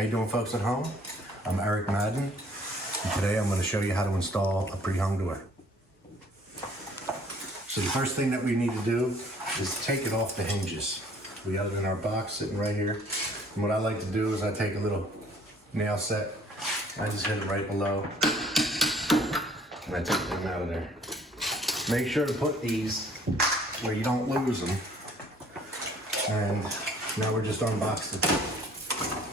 How you doing, folks at home? I'm Eric Madden, and today I'm going to show you how to install a pre-hung door. So the first thing that we need to do is take it off the hinges. We got it in our box sitting right here. And what I like to do is I take a little nail set, I just hit it right below, and I take them out of there. Make sure to put these where you don't lose them. And now we're just unboxing it.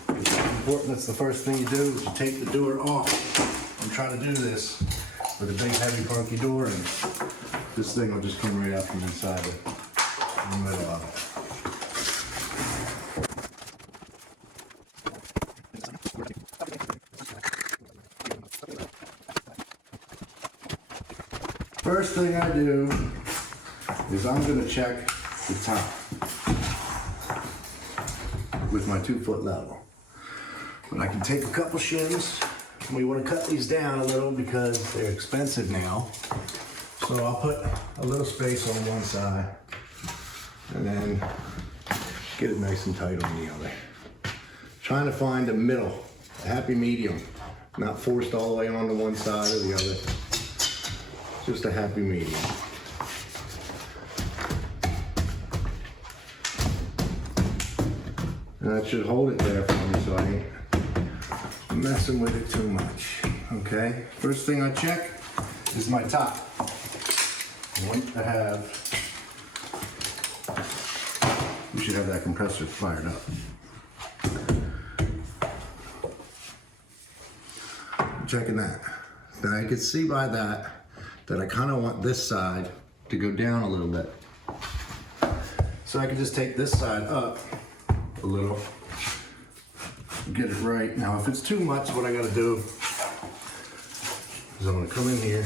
It's important, that's the first thing you do, is you take the door off. I'm trying to do this with a big heavy funky door, and this thing will just come right out from inside it, in the middle of it. First thing I do is I'm going to check the top with my 2-foot level. But I can take a couple shims. We want to cut these down a little because they're expensive now. So I'll put a little space on one side and then get it nice and tight on the other. Trying to find a middle, a happy medium, not forced all the way onto one side or the other. Just a happy medium. And that should hold it there for me so I ain't messing with it too much. Okay, first thing I check is my top. I want to have, you should have that compressor fired up. Checking that. Now you can see by that I kind of want this side to go down a little bit. So I can just take this side up a little, get it right. Now if it's too much, what I gotta do is I'm gonna come in here,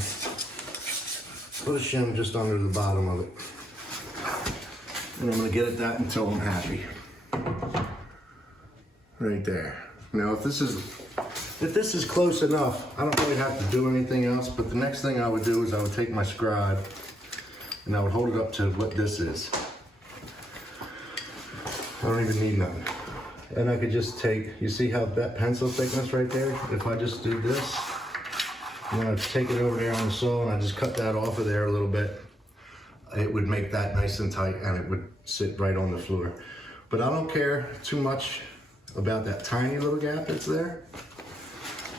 put a shim just under the bottom of it, and I'm gonna get at that until I'm happy. Right there. Now if this is close enough, I don't really have to do anything else, but the next thing I would do is I would take my scribe and I would hold it up to what this is. I don't even need nothing. And I could just take, you see how that pencil thickness right there? If I just do this, I'm gonna take it over there on the saw and I just cut that off of there a little bit. It would make that nice and tight and it would sit right on the floor. But I don't care too much about that tiny little gap that's there.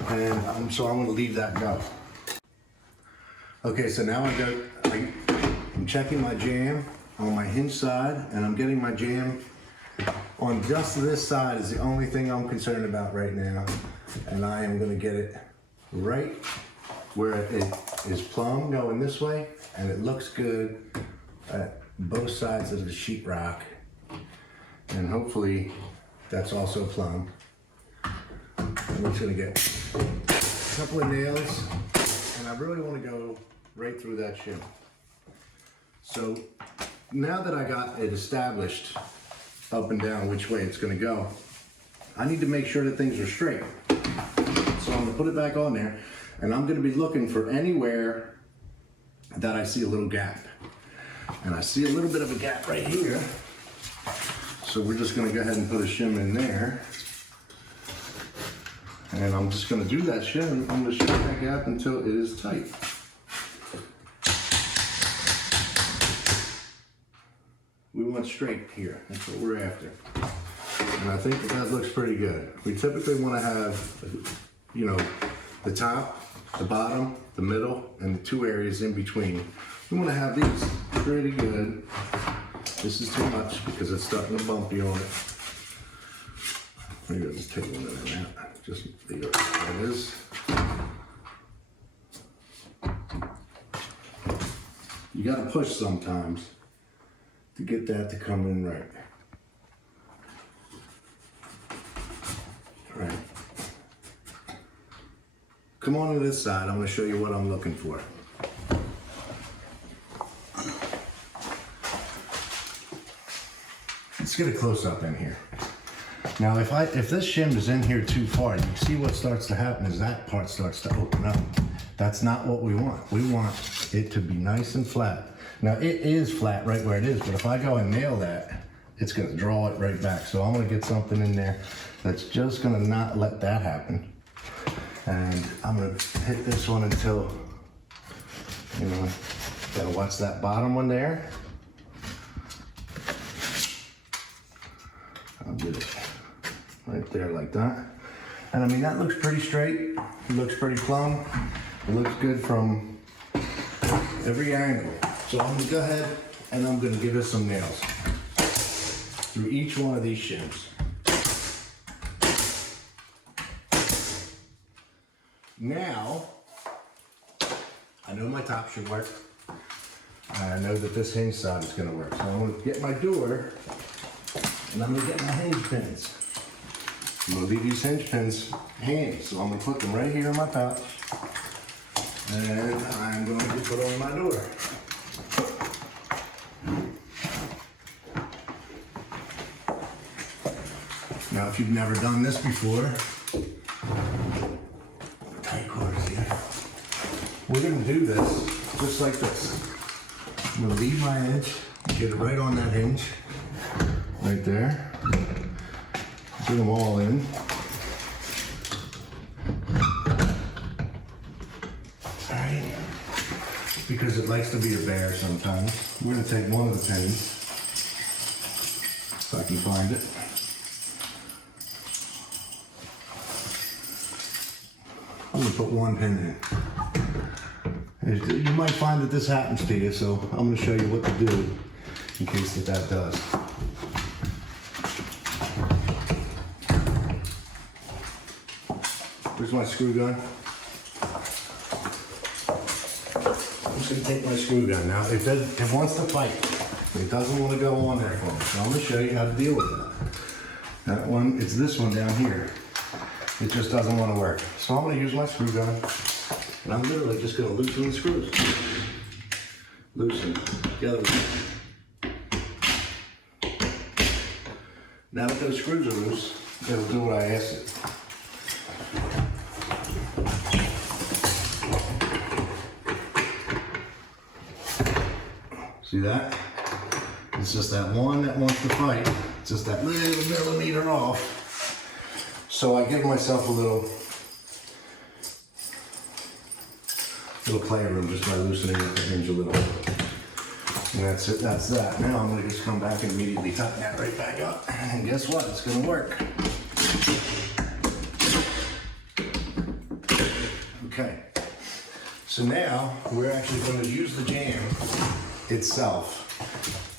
And so I'm gonna leave that go. Okay, so now I'm checking my jam on my hinge side, and I'm getting my jam on just this side is the only thing I'm concerned about right now. And I am gonna get it right where it is plumb going this way, and it looks good at both sides of the sheetrock. And hopefully that's also plumb. I'm just gonna get a couple of nails, and I really want to go right through that shim. So now that I got it established up and down which way it's gonna go, I need to make sure that things are straight. So I'm gonna put it back on there, and I'm gonna be looking for anywhere that I see a little gap. And I see a little bit of a gap right here. So we're just gonna go ahead and put a shim in there. And I'm just gonna do that shim. I'm gonna shim that gap until it is tight. We want straight here. That's what we're after. And I think that looks pretty good. We typically wanna have, you know, the top, the bottom, the middle, and the 2 areas in between. We wanna have these pretty good. This is too much because it's starting to bump you on it. Maybe I'll just take one of that. Just leave it like it is. You gotta push sometimes to get that to come in right. All right. Come on to this side. I'm gonna show you what I'm looking for. Let's get a close up in here. Now if this shim is in here too far, you see what starts to happen is that part starts to open up. That's not what we want. We want it to be nice and flat. Now it is flat right where it is, but if I go and nail that, it's gonna draw it right back. So I'm gonna get something in there that's just gonna not let that happen. And I'm gonna hit this one until, you know, gotta watch that bottom one there. I'll get it right there like that. And I mean, that looks pretty straight. It looks pretty plumb. It looks good from every angle. So I'm gonna go ahead and I'm gonna give it some nails through each one of these shims. Now, I know my top should work. I know that this hinge side is gonna work. So I'm gonna get my door and I'm gonna get my hinge pins. I'm gonna leave these hinge pins handy. So I'm gonna put them right here in my pouch. And I'm going to put on my door. Now, if you've never done this before, tight quarters here. We're going to do this just like this. I'm going to leave my edge, get it right on that hinge, right there. Put them all in. Because it likes to be a bear sometimes. We're going to take one of the pins, if I can find it. I'm going to put one pin in. You might find that this happens to you, so I'm going to show you what to do in case that does. Here's my screw gun. I'm just going to take my screw gun now. It wants to fight. It doesn't want to go on there for me. So I'm going to show you how to deal with that. That one, it's this one down here. It just doesn't want to work. So I'm going to use my screw gun. And I'm literally just going to loosen the screws. Loosen the other one. Now that those screws are loose, it'll do what I asked it. See that? It's just that one that wants to fight. It's just that little millimeter off. So I give myself a little playroom just by loosening the hinge a little. And that's it, that's that. Now I'm gonna just come back and immediately tighten that right back up. And guess what? It's gonna work. Okay. So now we're actually going to use the jam itself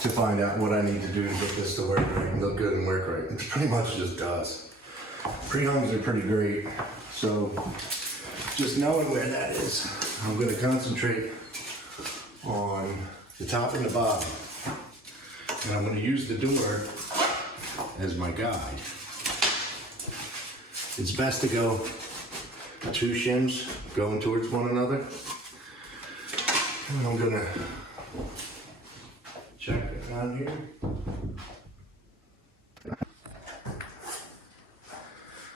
to find out what I need to do to get this to work right and look good and work right. It pretty much just does. Prehungs are pretty great, so just knowing where that is, I'm going to concentrate on the top and the bottom. And I'm going to use the door as my guide. It's best to go two shims going towards one another. And I'm going to check it out here.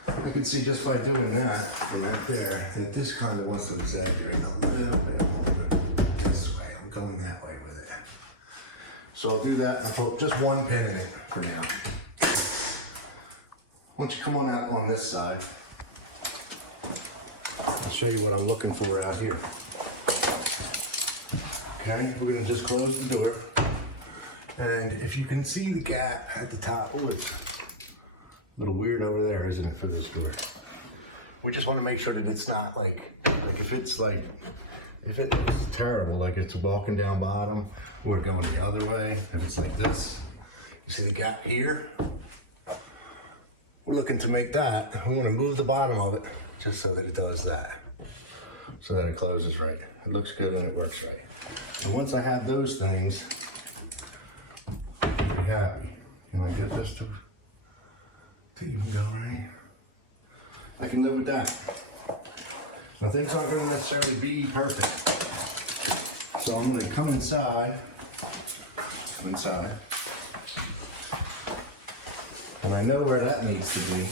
I can see just by doing that from right there that this kind of wants to exaggerate a little bit this way. I'm going that way with it. So I'll do that and I'll put just one pin in it for now. Once you come on out on this side, I'll show you what I'm looking for out here. Okay, we're gonna just close the door. And if you can see the gap at the top, oh, it's a little weird over there, isn't it, for this door? We just want to make sure that it's not like if it's terrible, like it's walking down bottom or going the other way, if it's like this, you see the gap here? We're looking to make that, we want to move the bottom of it just so that it does that. So that it closes right. It looks good and it works right. And once I have those things, I'll be happy. Can I get this to even go right? I can live with that. Now things aren't going to necessarily be perfect. So I'm going to come inside. And I know where that needs to be.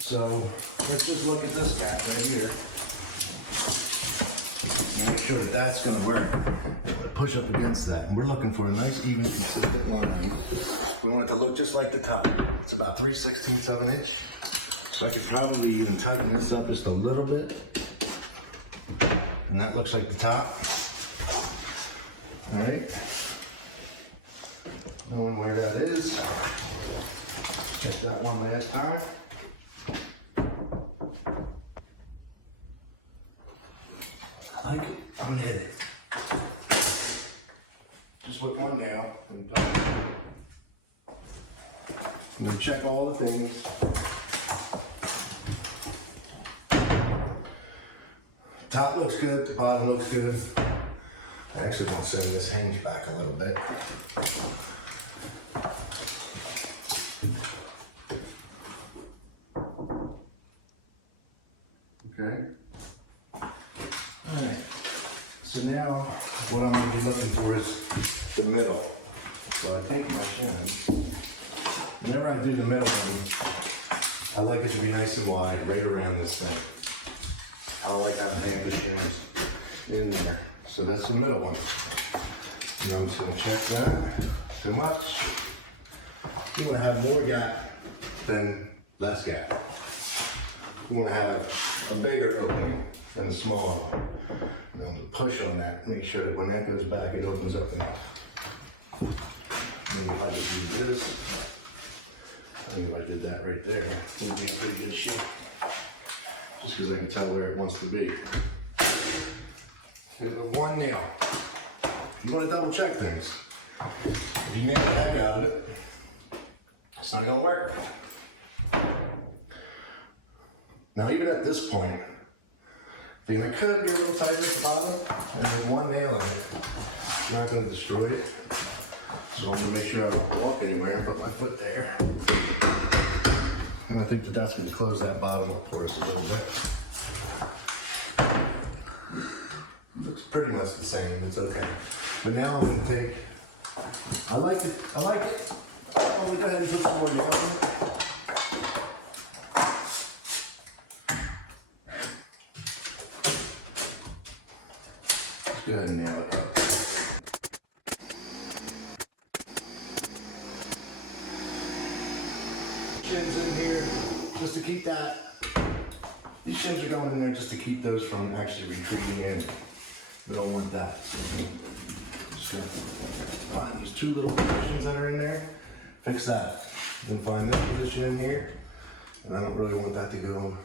So let's just look at this gap right here. Make sure that that's going to work. push up against that. And we're looking for a nice, even, consistent line. We want it to look just like the top. It's about 3/16 of an inch. So I could probably even tighten this up just a little bit. And that looks like the top. All right. Knowing where that is. Check that one last time. I like it. I'm gonna hit it. Just with one nail. I'm gonna check all the things. Top looks good, the bottom looks good. I actually want to send this hinge back a little bit. Okay. Alright. So now what I'm going to be looking for is the middle. So I take my shim. Whenever I do the middle one, I like it to be nice and wide, right around this thing. I don't like having hand shims in there. So that's the middle one. And I'm just going to check that. Too much. You want to have more gap than less gap. You want to have a bigger opening than a smaller one. And I'm going to push on that. Make sure that when that goes back, it opens up enough. Maybe if I just do this. I think if I did that right there, it would be in pretty good shape. Just because I can tell where it wants to be. Here's the one nail. You want to double check things. If you nail the heck out of it, it's not going to work. Now even at this point, I think it could be a little tighter at the bottom, and then one nail in it. It's not going to destroy it. So I'm going to make sure I don't walk anywhere and put my foot there. And I think that that's going to close that bottom up for us a little bit. Looks pretty much the same, it's okay. But now I'm going to take, I like it. I'm going to go ahead and put some more nails in it. Let's go ahead and nail it up. Shims in here just to keep that. These shims are going in there just to keep those from actually retreating in. We don't want that. So just gonna find these two little positions that are in there. Fix that. Then find this position in here. And I don't really want that to go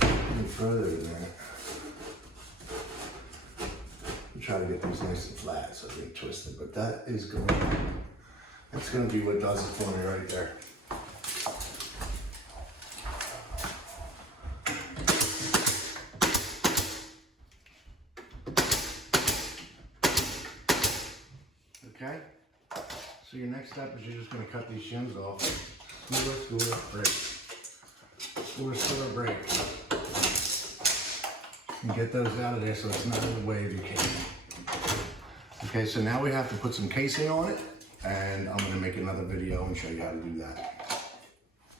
any further than that. Try to get these nice and flat so they don't twist it. But that is going. That's going to be what does it for me right there. Okay, so your next step is you're just going to cut these shims off. Score, break. Score, break. And get those out of there so it's not in the way of your casing. Okay, so now we have to put some casing on it, and I'm going to make another video and show you how to do that.